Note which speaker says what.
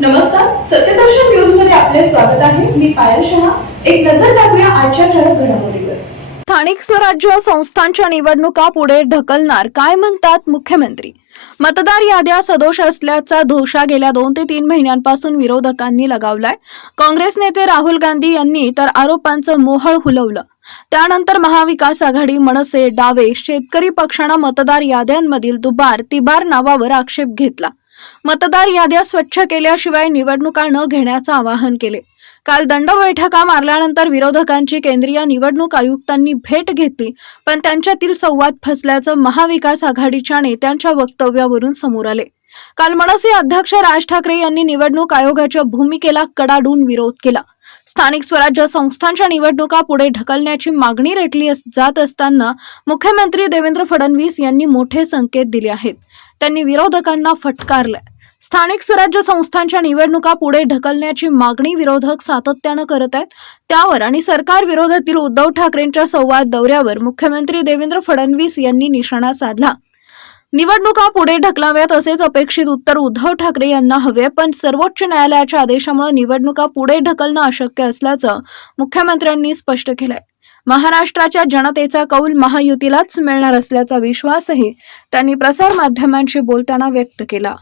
Speaker 1: नमस्कार सत्यदर्शन न्यूजमध्ये आपले स्वागत आहे. मी पायल शहा. एक नजर टाकूया आजच्या ठळक घडामोडीवर.
Speaker 2: स्थानिक स्वराज्य संस्थांच्या निवडणुका पुढे ढकलणार काय म्हणतात मुख्यमंत्री? मतदार याद्या सदोष असल्याचा धोषा गेल्या दोन ते तीन महिन्यांपासून विरोधकांनी लगावलाय. काँग्रेस नेते राहुल गांधी यांनी तर आरोपांचं मोहळ हुलवलं. त्यानंतर महाविकास आघाडी मनसे डावे शेतकरी पक्षानं मतदार याद्यांमधील दुबार तिबार नावावर आक्षेप घेतला. मतदार याद्या स्वच्छ केल्याशिवाय निवडणुका न घेण्याचं आवाहन केले. काल दंड बैठका मारल्यानंतर विरोधकांची केंद्रीय निवडणूक आयुक्तांनी भेट घेतली पण त्यांच्यातील संवाद फसल्याचं महाविकास आघाडीच्या नेत्यांच्या वक्तव्यावरून समोर आले. काल मनसे अध्यक्ष राज ठाकरे यांनी निवडणूक आयोगाच्या भूमिकेला कडाडून विरोध केला. स्थानिक स्वराज्य संस्थांच्या निवडणुका पुढे ढकलण्याची मागणी रेटली जात असताना मुख्यमंत्री देवेंद्र फडणवीस यांनी मोठे संकेत दिले आहेत. त्यांनी विरोधकांना फटकारलंय. स्थानिक स्वराज्य संस्थांच्या निवडणुका पुढे ढकलण्याची मागणी विरोधक सातत्यानं करत आहेत. त्यावर आणि सरकार विरोधातील उद्धव ठाकरेंच्या संवाद दौऱ्यावर मुख्यमंत्री देवेंद्र फडणवीस यांनी निशाणा साधला. निवडणुका पुढे ढकलाव्यात असेच अपेक्षित उत्तर उद्धव ठाकरे यांना हवे पण सर्वोच्च न्यायालयाच्या आदेशामुळे निवडणुका पुढे ढकलणं अशक्य असल्याचं मुख्यमंत्र्यांनी स्पष्ट केलंय. महाराष्ट्राच्या जनतेचा कौल महायुतीलाच मिळणार असल्याचा विश्वासही त्यांनी प्रसारमाध्यमांशी बोलताना व्यक्त केला.